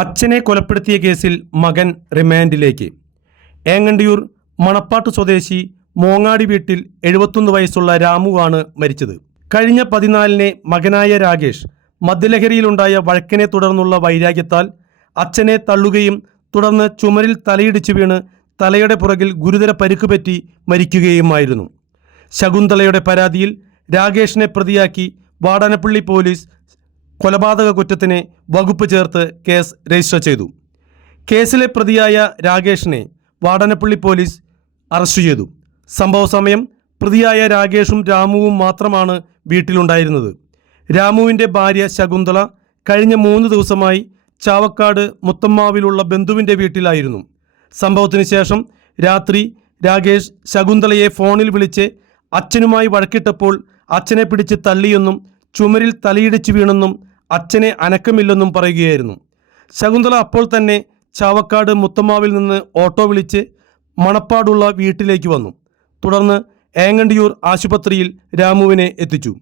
അച്ഛനെ കൊലപ്പെടുത്തിയ കേസിൽ മകൻ റിമാൻഡിലേക്ക്. ഏങ്ങണ്ടിയൂർ മണപ്പാട്ട് സ്വദേശി മോങ്ങാടി വീട്ടിൽ എഴുപത്തൊന്ന് വയസ്സുള്ള രാമുവാണ് മരിച്ചത്. കഴിഞ്ഞ പതിനാലിന് മകനായ രാകേഷ് മദ്യലഹരിയിലുണ്ടായ വഴക്കിനെ തുടർന്നുള്ള വൈരാഗ്യത്താൽ അച്ഛനെ തള്ളുകയും തുടർന്ന് ചുമരിൽ തലയിടിച്ചു വീണ് തലയുടെ പുറകിൽ ഗുരുതര പരുക്ക് പറ്റി മരിക്കുകയുമായിരുന്നു. ശകുന്തളയുടെ പരാതിയിൽ രാകേഷിനെ പ്രതിയാക്കി വാടാനപ്പള്ളി പോലീസ് കൊലപാതക കുറ്റത്തിന് വകുപ്പ് ചേർത്ത് കേസ് രജിസ്റ്റർ ചെയ്തു. കേസിലെ പ്രതിയായ രാകേഷിനെ വാടനപ്പള്ളി പോലീസ് അറസ്റ്റ് ചെയ്തു. സംഭവ സമയം പ്രതിയായ രാകേഷും രാമുവും മാത്രമാണ് വീട്ടിലുണ്ടായിരുന്നത്. രാമുവിന്റെ ഭാര്യ ശകുന്തള കഴിഞ്ഞ മൂന്ന് ദിവസമായി ചാവക്കാട് മുത്തമ്മാവിലുള്ള ബന്ധുവിന്റെ വീട്ടിലായിരുന്നു. സംഭവത്തിന് ശേഷം രാത്രി രാകേഷ് ശകുന്തളയെ ഫോണിൽ വിളിച്ച് അച്ഛനുമായി വഴക്കിട്ടപ്പോൾ അച്ഛനെ പിടിച്ച് തള്ളിയെന്നും ചുമരിൽ തലയിടിച്ചു വീണെന്നും അച്ഛനെ അനക്കമില്ലെന്നും പറയുകയായിരുന്നു. ശകുന്തള അപ്പോൾ തന്നെ ചാവക്കാട് മുത്തമ്മാവിൽ നിന്ന് ഓട്ടോ വിളിച്ച് മണപ്പാടുള്ള വീട്ടിലേക്ക് വന്നു. തുടർന്ന് ഏങ്ങണ്ടിയൂർ ആശുപത്രിയിൽ രാമുവിനെ എത്തിച്ചു.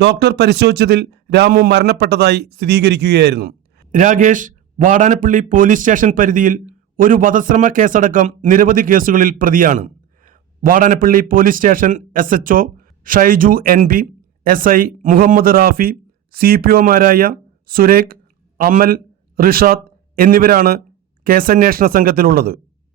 ഡോക്ടർ പരിശോധിച്ചതിൽ രാമു മരണപ്പെട്ടതായി സ്ഥിരീകരിക്കുകയായിരുന്നു. രാകേഷ് വാടാനപ്പള്ളി പോലീസ് സ്റ്റേഷൻ പരിധിയിൽ ഒരു വധശ്രമ കേസടക്കം നിരവധി കേസുകളിൽ പ്രതിയാണ്. Vadanappally police station S H Shaiju N B S I Muhammad Rafi C P ഒമാരായ Surekh Amal Rishad എന്നിവരാണ് കേസന്വേഷണ സംഘത്തിലുള്ളത്.